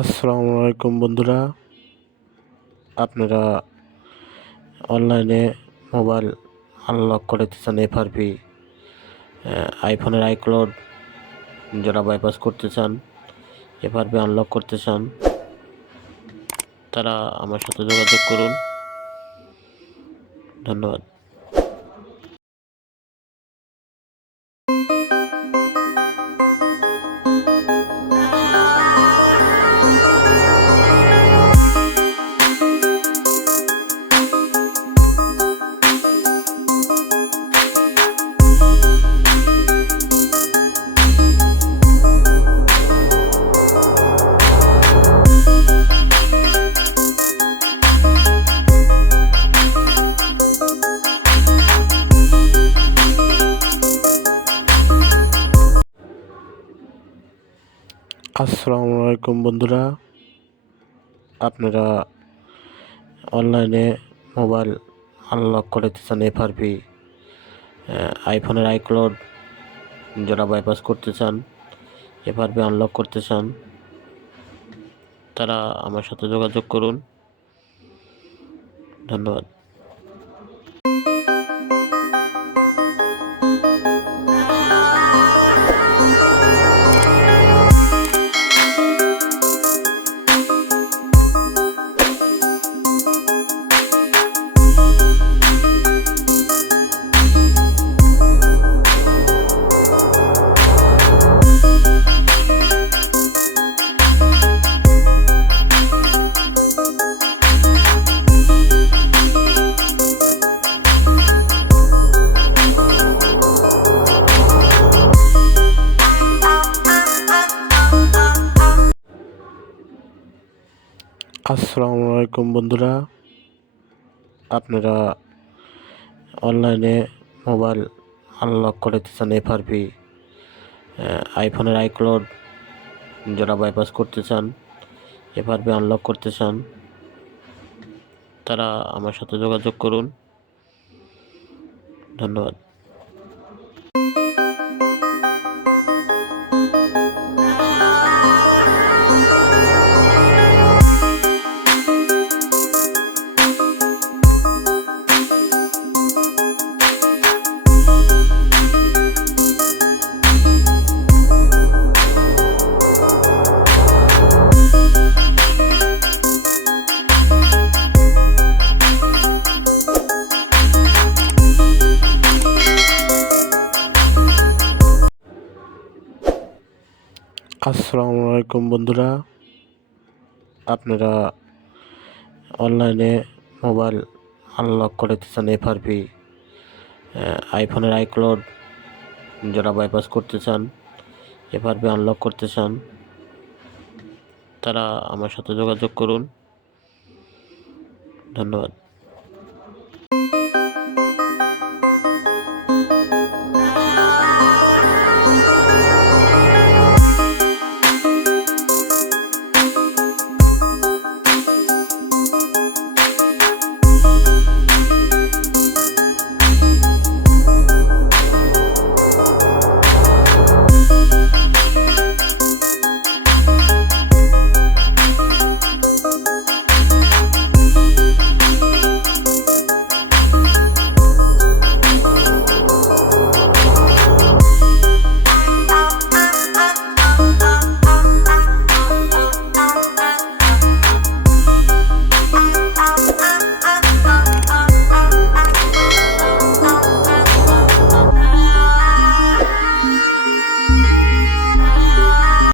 আসসালামু আলাইকুম বন্ধুরা, আপনারা অনলাইনে মোবাইল আনলক করতে চান এফআরপি আইফোনের আইক্লাউড যারা বাইপাস করতে চান, এফআরপি আনলক করতে চান, তারা আমার সাথে যোগাযোগ করুন। ধন্যবাদ। আসসালামু আলাইকুম বন্ধুরা, আপনারা অনলাইনে মোবাইল আনলক করতে চান এফআরপি আইফোনের আইক্লাউড যারা বাইপাস করতে চান, এফআরপি আনলক করতে চান, তারা আমার সাথে যোগাযোগ করুন। ধন্যবাদ। আসসালামু আলাইকুম বন্ধুরা, আপনারা অনলাইনে মোবাইল আনলক করতে চান এফআরপি আইফোনের আইক্লাউড যারা বাইপাস করতে চান, এফআরপি আনলক করতে চান, তারা আমার সাথে যোগাযোগ করুন। ধন্যবাদ। আসসালামু আলাইকুম বন্ধুরা, আপনারা অনলাইনে মোবাইল আনলক করতে চান এফআরপি আইফোনের আইক্লাউড যারা বাইপাস করতে চান, এফআরপি আনলক করতে চান, তারা আমার সাথে যোগাযোগ করুন। ধন্যবাদ।